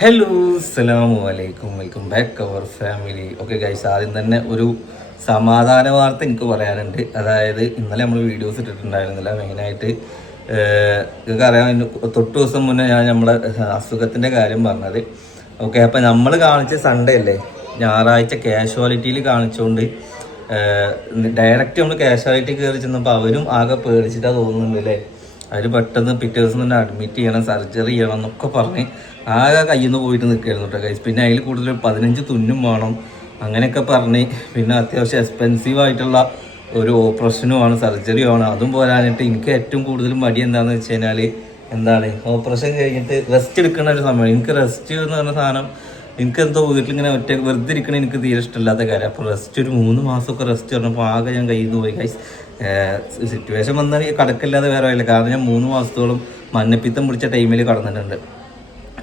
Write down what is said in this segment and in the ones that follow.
Hello അസ്സലാമു അലൈക്കും, welcome back our family. Okay guys, ആദ്യം തന്നെ ഒരു സമാധാന വാർത്ത എനിക്ക് പറയാനുണ്ട്. അതായത് ഇന്നലെ നമ്മൾ വീഡിയോസ് ഇട്ടിട്ടുണ്ടായിരുന്നില്ല. മെയിനായിട്ട് നിങ്ങൾക്ക് അറിയാം, തൊട്ട് ദിവസം മുന്നേ ഞാൻ നമ്മളെ അസുഖത്തിൻ്റെ കാര്യം പറഞ്ഞത്. ഓക്കെ, അപ്പം നമ്മൾ കാണിച്ച സൺഡേ അല്ലേ, ഞായറാഴ്ച കാഷ്വാലിറ്റിയിൽ കാണിച്ചുകൊണ്ട് ഡയറക്റ്റ് നമ്മൾ കാഷ്വാലിറ്റി കയറി ചെന്നപ്പോൾ അവരും ആകെ പേടിച്ചിട്ടാണ് തോന്നുന്നുണ്ട് അല്ലേ. അവർ പെട്ടെന്ന് പിറ്റേ ദിവസം തന്നെ അഡ്മിറ്റ് ചെയ്യണം, സർജറി ചെയ്യണം എന്നൊക്കെ പറഞ്ഞ് ആകെ കയ്യിൽ നിന്ന് പോയിട്ട് നിൽക്കുകയായിരുന്നു കേട്ടോ ഗൈസ്. പിന്നെ അതിൽ കൂടുതൽ 15 തുന്നും വേണം അങ്ങനെയൊക്കെ പറഞ്ഞ്, പിന്നെ അത്യാവശ്യം എക്സ്പെൻസീവ് ആയിട്ടുള്ള ഒരു ഓപ്പറേഷനുമാണ്, സർജറിയുമാണ്. അതും പോരാനിട്ട് എനിക്ക് ഏറ്റവും കൂടുതൽ മടി എന്താണെന്ന് വെച്ച് കഴിഞ്ഞാൽ ഓപ്പറേഷൻ കഴിഞ്ഞിട്ട് റെസ്റ്റ് എടുക്കുന്ന ഒരു സമയം. എനിക്ക് റെസ്റ്റ് എന്ന് പറഞ്ഞ സാധനം എനിക്കെന്തോ വീട്ടിലിങ്ങനെ ഒറ്റ വെറുതെ ഇരിക്കണ എനിക്ക് തീരെ ഇഷ്ടമില്ലാത്ത കാര്യം. അപ്പോൾ റെസ്റ്റ് ഒരു 3 മാസമൊക്കെ റെസ്റ്റ് പറഞ്ഞപ്പോൾ ആകെ ഞാൻ കയ്യിൽ നിന്ന് പോയി ഗൈസ്. സിറ്റുവേഷൻ വന്നാൽ കടക്കില്ലാതെ വേറെ ആയില്ല. കാരണം ഞാൻ 3 മാസത്തോളം മഞ്ഞപ്പിത്തം പിടിച്ച ടൈമിൽ കടന്നിട്ടുണ്ട്.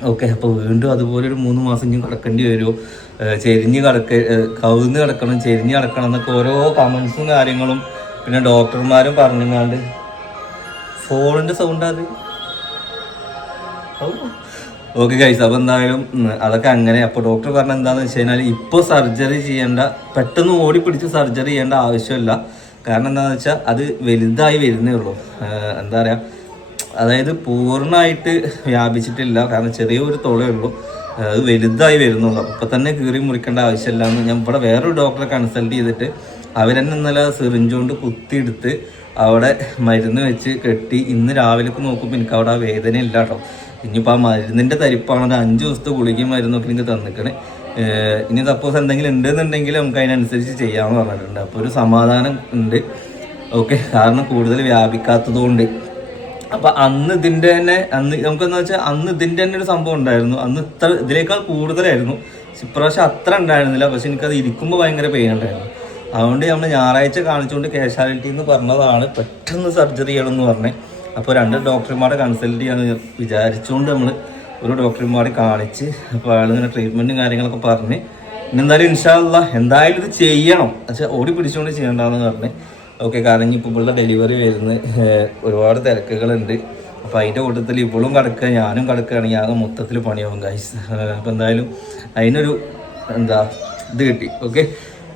ഓക്കെ, അപ്പോൾ വീണ്ടും അതുപോലെ ഒരു 3 മാസം ഇനി കിടക്കേണ്ടി വരുമോ, ചെരിഞ്ഞ് കവുന്ന് കിടക്കണം, ചെരിഞ്ഞ് കിടക്കണം എന്നൊക്കെ ഓരോ കമൻസും കാര്യങ്ങളും പിന്നെ ഡോക്ടർമാരും പറഞ്ഞുകൊണ്ട് ഫോണിൻ്റെ സൗണ്ട് അത്. ഓക്കെ ഗൈസ്, അപ്പോൾ എന്തായാലും അതൊക്കെ അങ്ങനെ. അപ്പോൾ ഡോക്ടർ പറഞ്ഞ എന്താണെന്ന് വെച്ച് കഴിഞ്ഞാൽ ഇപ്പോൾ സർജറി ചെയ്യേണ്ട, പെട്ടെന്ന് ഓടിപ്പിടിച്ച് സർജറി ചെയ്യേണ്ട ആവശ്യമില്ല. കാരണം എന്താണെന്ന് വെച്ചാൽ അത് വലുതായി വരുന്നേ ഉള്ളൂ. എന്താ പറയുക, അതായത് പൂർണ്ണമായിട്ട് വ്യാപിച്ചിട്ടില്ല. കാരണം ചെറിയൊരു തുളയേ ഉള്ളൂ, അത് വലുതായി വരുന്നുള്ളൂ. അപ്പം തന്നെ കീറി മുറിക്കേണ്ട ആവശ്യമില്ല എന്ന് ഞാൻ ഇവിടെ വേറൊരു ഡോക്ടറെ കൺസൾട്ട് ചെയ്തിട്ട് അവരെന്നെ ഇന്നലെ സിറിഞ്ച് കൊണ്ട് കുത്തിയെടുത്ത് അവിടെ മരുന്ന് വെച്ച് കെട്ടി. ഇന്ന് രാവിലേക്ക് നോക്കുമ്പോൾ എനിക്ക് അവിടെ ആ വേദന ഇല്ല കേട്ടോ. ഇനിയിപ്പോൾ ആ മരുന്നിൻ്റെ തരിപ്പാണ്, ഒരു 5 ദിവസത്തെ ഗുളികയും മരുന്നൊക്കെ എനിക്ക് തന്നിക്കണേ. ഇനി സപ്പോസ് എന്തെങ്കിലും ഉണ്ടെന്നുണ്ടെങ്കിൽ നമുക്ക് അതിനനുസരിച്ച് ചെയ്യാമെന്ന് പറഞ്ഞിട്ടുണ്ട്. അപ്പോൾ ഒരു സമാധാനം ഉണ്ട്. ഓക്കെ, കാരണം കൂടുതൽ വ്യാപിക്കാത്തത് കൊണ്ട്. അപ്പം അന്ന് ഇതിൻ്റെ തന്നെ നമുക്കെന്താ വെച്ചാൽ അന്ന് ഇതിൻ്റെ തന്നെ ഒരു സംഭവം ഉണ്ടായിരുന്നു. അന്ന് ഇതിനേക്കാൾ കൂടുതലായിരുന്നു. ഇപ്രാവശ്യം അത്ര ഉണ്ടായിരുന്നില്ല, പക്ഷെ എനിക്കത് ഇരിക്കുമ്പോൾ ഭയങ്കര പെയിൻ ഉണ്ടായിരുന്നു. അതുകൊണ്ട് നമ്മൾ ഞായറാഴ്ച കാണിച്ചുകൊണ്ട് കാഷ്വാലിറ്റി എന്ന് പറഞ്ഞതാണ് പെട്ടെന്ന് സർജറി ചെയ്യണമെന്ന് പറഞ്ഞത്. അപ്പോൾ 2 ഡോക്ടർമാരെ കൺസൾട്ട് ചെയ്യാമെന്ന് വിചാരിച്ചുകൊണ്ട് നമ്മൾ ഒരു ഡോക്ടർമാരെ കാണിച്ച്, അപ്പോൾ അയാളിങ്ങനെ ട്രീറ്റ്മെൻറ്റും കാര്യങ്ങളൊക്കെ പറഞ്ഞ് ഇന്നെന്തായാലും ഇൻഷാ അല്ലാഹ് എന്തായാലും ഇത് ചെയ്യണം, പക്ഷേ ഓടി പിടിച്ചുകൊണ്ട് ചെയ്യേണ്ടതെന്ന് പറഞ്ഞ്. ഓക്കെ, കാരണം ഇപ്പോൾ ഇവിടെ ഡെലിവറി വരുന്ന ഒരുപാട് തിരക്കുകളുണ്ട്. അപ്പോൾ അതിൻ്റെ കൂട്ടത്തിൽ ഇവളും കിടക്കുക ഞാനും കിടക്കുകയാണെങ്കിൽ ആകെ മൊത്തത്തിൽ പണിയാവും ഗൈസ്. അപ്പോൾ എന്തായാലും അതിനൊരു ഇത് കിട്ടി. ഓക്കെ,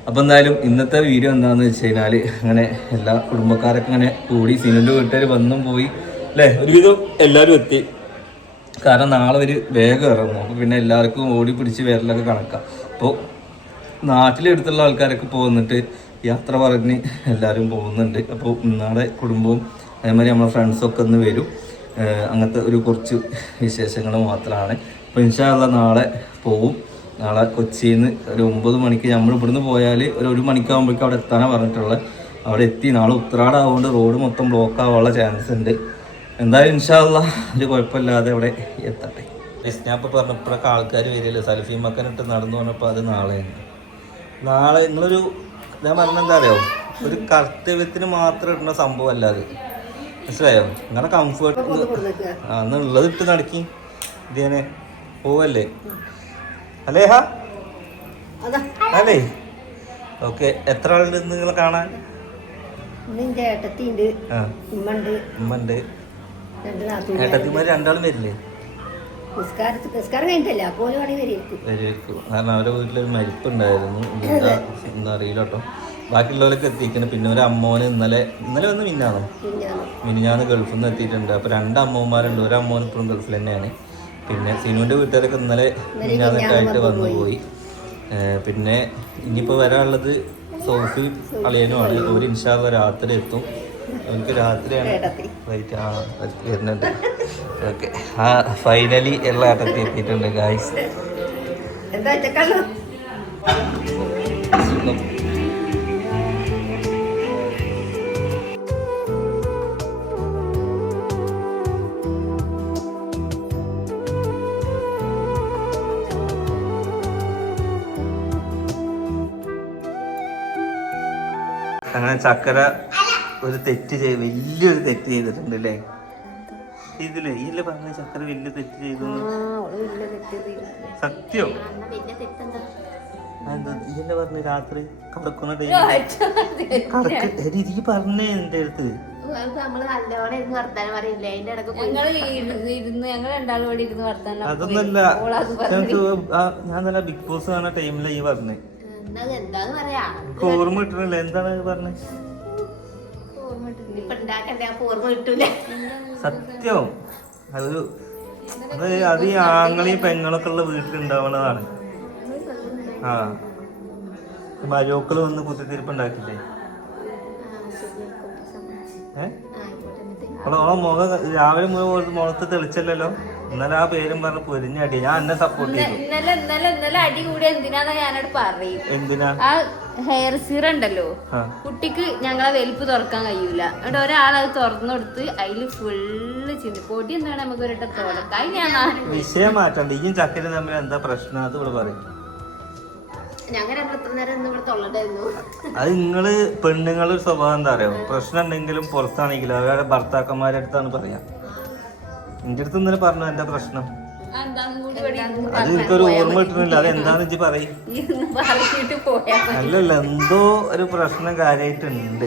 അപ്പോൾ എന്തായാലും ഇന്നത്തെ വീഡിയോ എന്താണെന്ന് വെച്ച് കഴിഞ്ഞാൽ അങ്ങനെ എല്ലാ കുടുംബക്കാരൊക്കെ ഇങ്ങനെ കൂടി സിനുൻ്റെ വീട്ടുകാർ വന്നും പോയി അല്ലേ, ഒരുവിധം എല്ലാവരും എത്തി. കാരണം നാളെ ഒരു വേഗം ഇറങ്ങും. അപ്പോൾ പിന്നെ എല്ലാവർക്കും ഓടി പിടിച്ച് വരലൊക്കെ കണക്കാം. അപ്പോൾ നാട്ടിലെടുത്തുള്ള ആൾക്കാരൊക്കെ പോകുന്നിട്ട് യാത്ര പറഞ്ഞ് എല്ലാവരും പോകുന്നുണ്ട്. അപ്പോൾ നാളെ കുടുംബവും അതേമാതിരി നമ്മളെ ഫ്രണ്ട്സൊക്കെ ഒന്ന് വരും. അങ്ങനത്തെ കുറച്ച് വിശേഷങ്ങൾ മാത്രമാണ്. അപ്പോൾ ഇൻഷാ അല്ലാഹ് നാളെ പോവും. നാളെ കൊച്ചിയിൽ നിന്ന് ഒരു 9 മണിക്ക് നമ്മൾ ഇവിടുന്ന് പോയാൽ ഒരു 1 മണിക്കാകുമ്പോഴേക്കും അവിടെ എത്താനാണ് പറഞ്ഞിട്ടുള്ളത്. അവിടെ എത്തി. നാളെ ഉത്രാടാവുകൊണ്ട് റോഡ് മൊത്തം ബ്ലോക്ക് ആവാനുള്ള ചാൻസ് ഉണ്ട്. എന്തായാലും ഇൻഷാ അല്ലാഹ് ഒരു കുഴപ്പമില്ലാതെ അവിടെ എത്തട്ടെ. ഞാൻ ഇപ്പോൾ പറഞ്ഞപ്പോഴൊക്കെ ആൾക്കാർ വരില്ല, സൽഫി മക്കനിട്ട് നടന്നു പറഞ്ഞപ്പോൾ അത് നാളെ നിങ്ങളൊരു ഞാൻ പറഞ്ഞെന്താ അറിയോ, ഒരു കർത്തവ്യത്തിന് മാത്രം ഇടുന്ന സംഭവമല്ല അത്, മനസ്സിലായോ? അങ്ങനെ കംഫേർട്ട് അന്നുള്ളത് ഇട്ട് നടക്കി ഇതിനെ പോവല്ലേ അല്ലേഹാ അല്ലേ? ഓക്കെ, എത്ര ആളുണ്ട് നിങ്ങളെ കാണാൻ? ഉമ്മണ്ട്, ഏട്ടത്തിമാര് 2 ആളും വരില്ലേ? കാരണം അവരുടെ വീട്ടിലൊരു മരിപ്പുണ്ടായിരുന്നു, എന്താ അറിയില്ല കേട്ടോ. ബാക്കിയുള്ളവരൊക്കെ എത്തിക്കണം. പിന്നെ ഒരു അമ്മോന് ഇന്നലെ വന്ന് മിനിഞ്ഞാന്ന് ഗൾഫിൽ നിന്ന് എത്തിയിട്ടുണ്ട്. അപ്പോൾ 2 അമ്മമാരുണ്ട്. ഒരു അമ്മോന് ഇപ്പോഴും ഗൾഫിൽ തന്നെയാണ്. പിന്നെ സിനുവിൻ്റെ വീട്ടുകാരൊക്കെ ഇന്നലെ മിനിഞ്ഞാന്നൊക്കെ ആയിട്ട് വന്നു പോയി. പിന്നെ ഇനിയിപ്പോൾ വരാനുള്ളത് സോഫി അളിയനുമാണ്. ഒരു ഇൻഷാ അല്ലാഹ് രാത്രി എത്തും. എനിക്ക് രാത്രിയാണ് ഫ്ലൈറ്റ് വരുന്നുണ്ട്. ഓക്കെ, ഫൈനലി എല്ലാ ഏട്ടത്തി എത്തിയിട്ടുണ്ട് ഗായ്സ്. അങ്ങനെ ചക്കര ഒരു വലിയൊരു തെറ്റ് ചെയ്തിട്ടുണ്ട് അല്ലേ? ഇതില് ഇതില് പറഞ്ഞ ചക്കര വലിയ തെറ്റ് ചെയ്തു. സത്യോ? ഇതിന്റെ പറഞ്ഞ രാത്രി കടക്കുന്ന ടൈം പറഞ്ഞേ എന്റെ അടുത്ത് നമ്മള് നല്ലോണം ഇരുന്ന് വർത്താനം പറയില്ലേ അതിന്റെ ഇടക്ക് ഞങ്ങൾ രണ്ടാളും കൂടി ഇരുന്ന് വർത്താനം. അതൊന്നല്ല, ഞാൻ നല്ല ബിഗ് ബോസ് കാണുന്ന ടൈമില് ഈ പറഞ്ഞേ എന്താന്ന് പറയാ ഓർമ്മ കിട്ടണില്ല. എന്താണ് പറഞ്ഞത്? ഇപ്പൊ ഉണ്ടാക്കണ്ടേ, അപ്പൊ ഓർമ്മ കിട്ടൂല. സത്യം അതൊരു അത് ഈ ആങ്ങളെയും പെങ്ങളൊക്കെ ഉള്ള വീട്ടിലുണ്ടാവുന്നതാണ്. ആ മരോക്കള് വന്ന് കുത്തിത്തിരിപ്പ് ഉണ്ടാക്കില്ലേ? ഓളെ മുഖം രാവിലെ മുഖത്ത് തെളിച്ചല്ലോ. ഇന്നലെ ആ പേരും പറഞ്ഞ് പൊരിഞ്ഞടി. ഞാൻ എന്നെ സപ്പോർട്ട് ചെയ്തു. ഇന്നലെ അടി കൂടി എന്തിനാന്ന് ഞാനോട് പറയും. എന്തിനാ? ആ ഹെയർ സീറ ഉണ്ടല്ലോ, കുട്ടിക്ക് ഞങ്ങളെ വലിപ്പ് തുറക്കാൻ കഴിയൂല. എന്നിട്ട് ഒരാളത് തുറന്നു കൊടുത്ത് അതില് ഫുള്ള് ചിന്തിപ്പൊടി എന്താണ് നമുക്ക് ഒരിട്ട തുടക്കായി. ഞാൻ വിഷയം മാറ്റണ്ട. ഈ ചക്കരും തമ്മിൽ എന്താ പ്രശ്നം അത് ഇവിടെ പറയും. അത് നിങ്ങള് പെണ്ണുങ്ങള് സ്വഭാവം എന്താ അറിയോ, പ്രശ്നം ഉണ്ടെങ്കിലും പുറത്താണെങ്കിലും അവരുടെ ഭർത്താക്കന്മാരുടെ അടുത്താണ് പറയാ. എന്റെ അടുത്ത് ഇന്നലെ പറഞ്ഞു എന്റെ പ്രശ്നം. അത് എനിക്കൊരു ഓർമ്മ കിട്ടുന്നില്ല. അത് എന്താന്ന് വെച്ച് പറയും. അല്ലല്ല, എന്തോ ഒരു പ്രശ്നം കാര്യമായിട്ടുണ്ട്.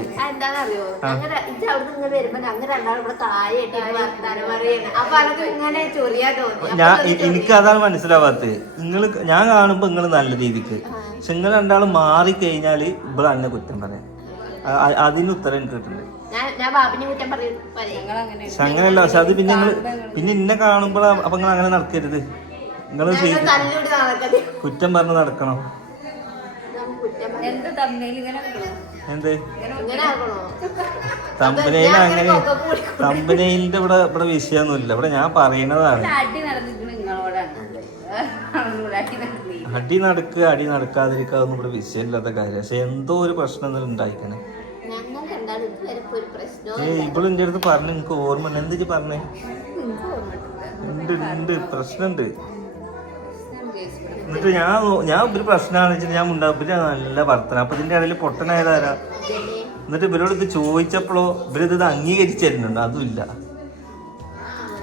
എനിക്ക് അതാണ് മനസ്സിലാവാത്തത്. ഞാൻ കാണുമ്പോ നിങ്ങള് നല്ല രീതിക്ക്, പക്ഷെ നിങ്ങൾ രണ്ടാളും മാറിക്കഴിഞ്ഞാല് ഇവിടെ തന്നെ കുറ്റം പറയാം. അതിന് ഉത്തരം എനിക്ക് കിട്ടുന്നുണ്ട്. അങ്ങനെയല്ല, പക്ഷെ അത് പിന്നെ എന്നെ കാണുമ്പോൾ അപ്പൊ നിങ്ങൾ അങ്ങനെ നടക്കരുത്. നിങ്ങൾ കുറ്റം പറഞ്ഞ് നടക്കണം. എന്ത് തമ്പനയിൽ അങ്ങനെ തമ്പനയിലിന്റെ ഇവിടെ വിഷയമൊന്നുമില്ല. ഇവിടെ ഞാൻ പറയണതാണ്. അടി നടക്കാതിരിക്കാതൊന്നും ഇവിടെ വിഷയമില്ലാത്ത കാര്യം. പക്ഷെ എന്തോ ഒരു പ്രശ്നം ഉണ്ടായിക്കണേ. ഇവിടെ എന്റെ അടുത്ത് പറഞ്ഞു, എനിക്ക് ഓർമ്മ എന്താ പറഞ്ഞേ? ഉണ്ട് പ്രശ്നമുണ്ട്. എന്നിട്ട് ഞാൻ ഒരു പ്രശ്നമാണെന്ന് വെച്ചിട്ട് ഞാൻ ഉണ്ടാവില്ല നല്ല വർത്തന. അപ്പൊ ഇതിന്റെ ഇടയിൽ പൊട്ടനായതാരാ? എന്നിട്ട് ഇവരോട് ഇത് ചോദിച്ചപ്പോഴോ ഇവരിത് അംഗീകരിച്ചിരുന്നുണ്ട്. അതുമില്ല.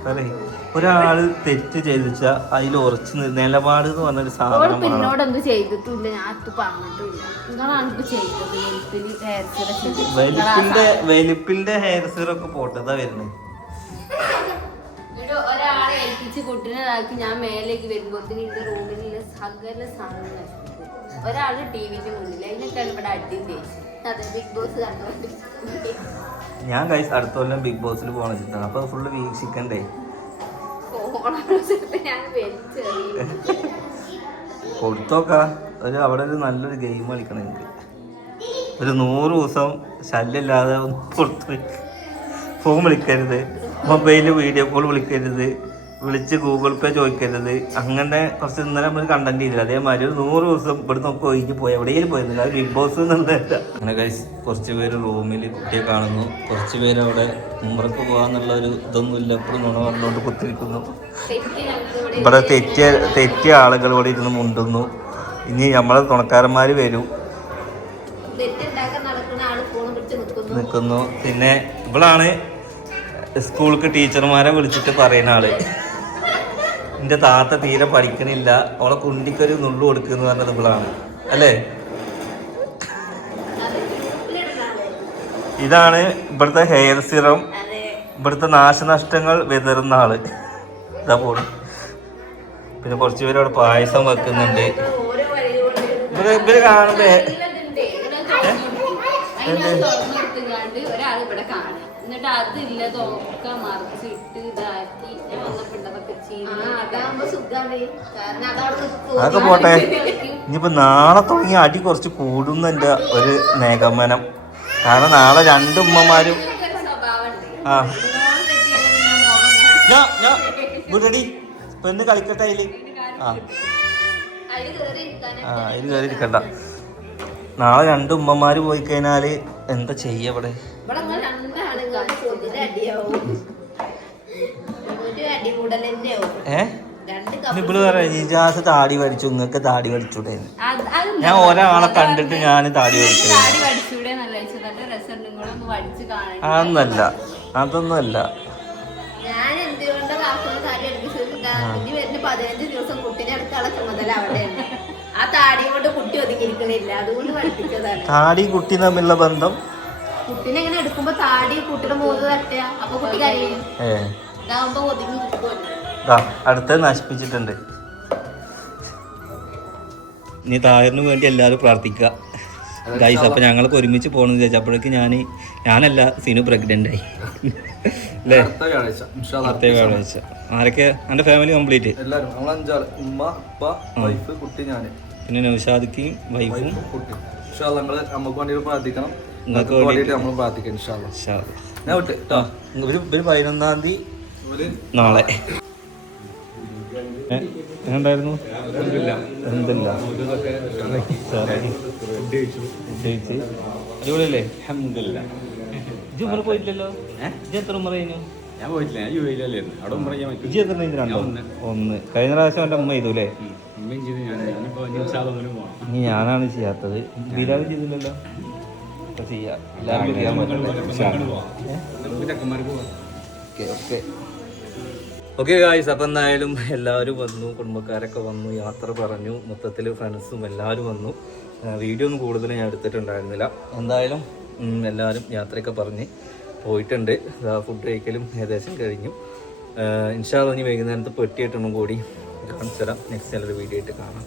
പറയേ, ഒരാള് തെറ്റ് ചെയ്തിച്ച അതിൽ ഉറച്ചു നിലപാട് എന്ന് പറഞ്ഞൊരു സാധനം. വലിപ്പിന്റെ ഹെയർ സീറൊക്കെ പോട്ടതാ വരുന്നത്. ഒരാളെ ഏൽപ്പിച്ച് കുട്ടിനെതാക്കി ഞാൻ മേലേക്ക് വരുമ്പോഴത്തേക്ക് എന്റെ റൂമിലുള്ള സകല സാധനങ്ങൾ. ഒരാള് ടിവിന്റെ മുന്നിൽ അതിനൊക്കെയാണ് ഇവിടെ അടിന്റെ. ബിഗ് ബോസ് കണ്ടോണ്ട് ഞാൻ അടുത്ത കൊല്ലം ബിഗ് ബോസിൽ പോകണ ചിത്താണ്. അപ്പൊ ഫുള്ള് വീക്ഷിക്കണ്ടേ? കൊടുത്തോക്കാ. അവിടെ ഒരു നല്ലൊരു ഗെയിം കളിക്കണം എനിക്ക്. ഒരു 100 ദിവസം ശല്യമില്ലാതെ ഒന്ന് പുറത്ത് ഫോൺ വിളിക്കരുത്, മൊബൈലിൽ വീഡിയോ കോൾ വിളിക്കരുത്, വിളിച്ച് ഗൂഗിൾ പേ ചോദിക്കരുത്. അങ്ങനെ കുറച്ച് ഇന്നലെ നമ്മൾ കണ്ടന്റ് ചെയ്തില്ല. അതേമാതിരി ഒരു 100 ദിവസം ഇവിടെ നോക്കി ഒഴിഞ്ഞ് പോയി എവിടെയും പോയിരുന്നില്ല. അത് ബിഗ് ബോസ് എന്നുള്ളതല്ല. അങ്ങനെ കഴിച്ച് കുറച്ച് പേര് റൂമിൽ കുട്ടിയെ കാണുന്നു, കുറച്ച് പേര് അവിടെ മുമ്പറക്ക് പോകാന്നുള്ള ഒരു ഇതൊന്നുമില്ല. എപ്പോഴും നുണ പറഞ്ഞുകൊണ്ട് കുത്തിരിക്കുന്നു. ഇവിടെ തെറ്റിയ ആളുകൾ ഇവിടെ ഇരുന്ന് മുണ്ടുന്നു. ഇനി നമ്മളെ തുണക്കാരന്മാർ വരും നിൽക്കുന്നു. പിന്നെ ഇവളാണ് സ്കൂൾക്ക് ടീച്ചർമാരെ വിളിച്ചിട്ട് പറയുന്ന ആള്. എൻ്റെ താത്ത തീരെ പഠിക്കണില്ല, അവളെ കുണ്ടിക്കൊരു നുള്ളു കൊടുക്കുന്നു പറഞ്ഞത് ഇവളാണ് അല്ലേ? ഇതാണ് ഇവിടുത്തെ ഹെയർ സിറം, ഇവിടുത്തെ നാശനഷ്ടങ്ങൾ വിതറുന്ന ആള്. ഇതാ പോണു. പിന്നെ കുറച്ച് പേര് അവിടെ പായസം വെക്കുന്നുണ്ട്. ഇവര് കാണുമ്പോ എന്നിട്ട് അതില്ലതൊക്കെ മറിച്ചിട്ട് ഇതാക്കി അതൊക്കെ പോട്ടെ. ഇനിയിപ്പോ നാളെ തുടങ്ങി അടി കുറച്ച് കൂടുന്ന എൻ്റെ ഒരു നിഗമനം. കാരണം നാളെ 2 ഉമ്മമാരും വീട്ടടി പെണ്ണ് കളിക്കട്ടെ അതില്. അതിൽ കയറി ഇരിക്കണ്ട. നാളെ 2 ഉമ്മമാര് പോയി കഴിഞ്ഞാല് എന്താ ചെയ്യ ഇവിടെ? ഇവള് പറയാ നിജാസ് താടി വടിച്ചു, നിങ്ങൾക്ക് താടി വടിച്ചൂടെ? ഞാൻ ഒരാളെ കണ്ടിട്ട് ഞാൻ താടി വടിച്ചു. അതൊന്നല്ല, അതൊന്നുമല്ല. താടി കുട്ടി തമ്മിലുള്ള ബന്ധം കുട്ടീനെ ഇങ്ങനെ എടുക്കുമ്പോ താടി കുട്ടിയുടെ മൂന്ന് തട്ടുക അപ്പൊ കുട്ടി കരയും. ഇതാവുമ്പോ ഒതുങ്ങി ഇരിക്കുമല്ലോ. അടുത്തത് നശിപ്പിച്ചിട്ടുണ്ട്. ഇനി തായറിന് വേണ്ടി എല്ലാവരും പ്രാർത്ഥിക്കുക ഗൈസ്. അപ്പൊ ഞങ്ങൾക്ക് ഒരുമിച്ച് പോകണമെന്ന് വിചാരിച്ചപ്പോഴേക്ക് ഞാനല്ല സിനു പ്രഗ്നന്റ് ആയി അല്ലേ? അടുത്ത വ്യാഴാഴ്ച. ആരൊക്കെ എന്റെ ഫാമിലി കംപ്ലീറ്റ് എല്ലാരും നമ്മൾ 5 ഉമ്മ ഉപ്പ വൈഫ് കുട്ടി ഞാന് പിന്നെ നൗഷാദിക്കും വൈഫും കുട്ടി. ഞങ്ങള് നമുക്ക് വേണ്ടി പ്രാർത്ഥിക്കണം. നിങ്ങൾക്ക് വേണ്ടിട്ട് നമ്മൾ പ്രാർത്ഥിക്കാം. ഞാൻ വിട്ട് കേട്ടോ. ഒരു 11-ാം തീയതി നാളെ എങ്ങനെയുണ്ടായിരുന്നു? അടിപൊളിയല്ലേ? ഇജ്ജ് ഉമ്മറ പോയിട്ടില്ലല്ലോ. ഇജ്ജ് എത്ര ഉമ്മറ കഴിഞ്ഞു? ഞാൻ പോയിട്ടില്ല, ഞാൻ യുഎഇയിലായിരുന്നു. അവിടെ ഉംറ ചെയ്യാൻ പറ്റും. ഇജ്ജ് എത്ര കഴിഞ്ഞു? ഒന്ന്. കഴിഞ്ഞ പ്രാവശ്യം എൻ്റെ അമ്മ ചെയ്തു അല്ലേ? ഉമ്മയും ചെയ്ത് ഞാനിപ്പോ ഒന്നിനും പോകണം. ഇനി ഞാനാണ് ചെയ്യാത്തത്. ബിലാലും ചെയ്തില്ലല്ലോ. അപ്പൊ ചെയ്യാം. എല്ലാവരും ചെയ്യാൻ പറ്റില്ല. ചെക്കന്മാർക്ക് പോകാം. ഓക്കെ ഗായ്സ്, അപ്പം എന്തായാലും എല്ലാവരും വന്നു, കുടുംബക്കാരൊക്കെ വന്നു, യാത്ര പറഞ്ഞു, മൊത്തത്തിൽ ഫ്രണ്ട്സും എല്ലാവരും വന്നു. വീഡിയോ ഒന്നും കൂടുതൽ ഞാൻ എടുത്തിട്ടുണ്ടായിരുന്നില്ല. എന്തായാലും എല്ലാവരും യാത്രയൊക്കെ പറഞ്ഞ് പോയിട്ടുണ്ട്. ഫുഡ് കഴിക്കലും ഏകദേശം കഴിഞ്ഞു. ഇൻഷാ അല്ലാഹ് ഇനി വൈകുന്നേരത്ത് പെട്ടിയിട്ടൊന്നും കൂടി കാണിച്ചു തരാം. നെക്സ്റ്റ് നല്ലൊരു വീഡിയോ ആയിട്ട് കാണാം.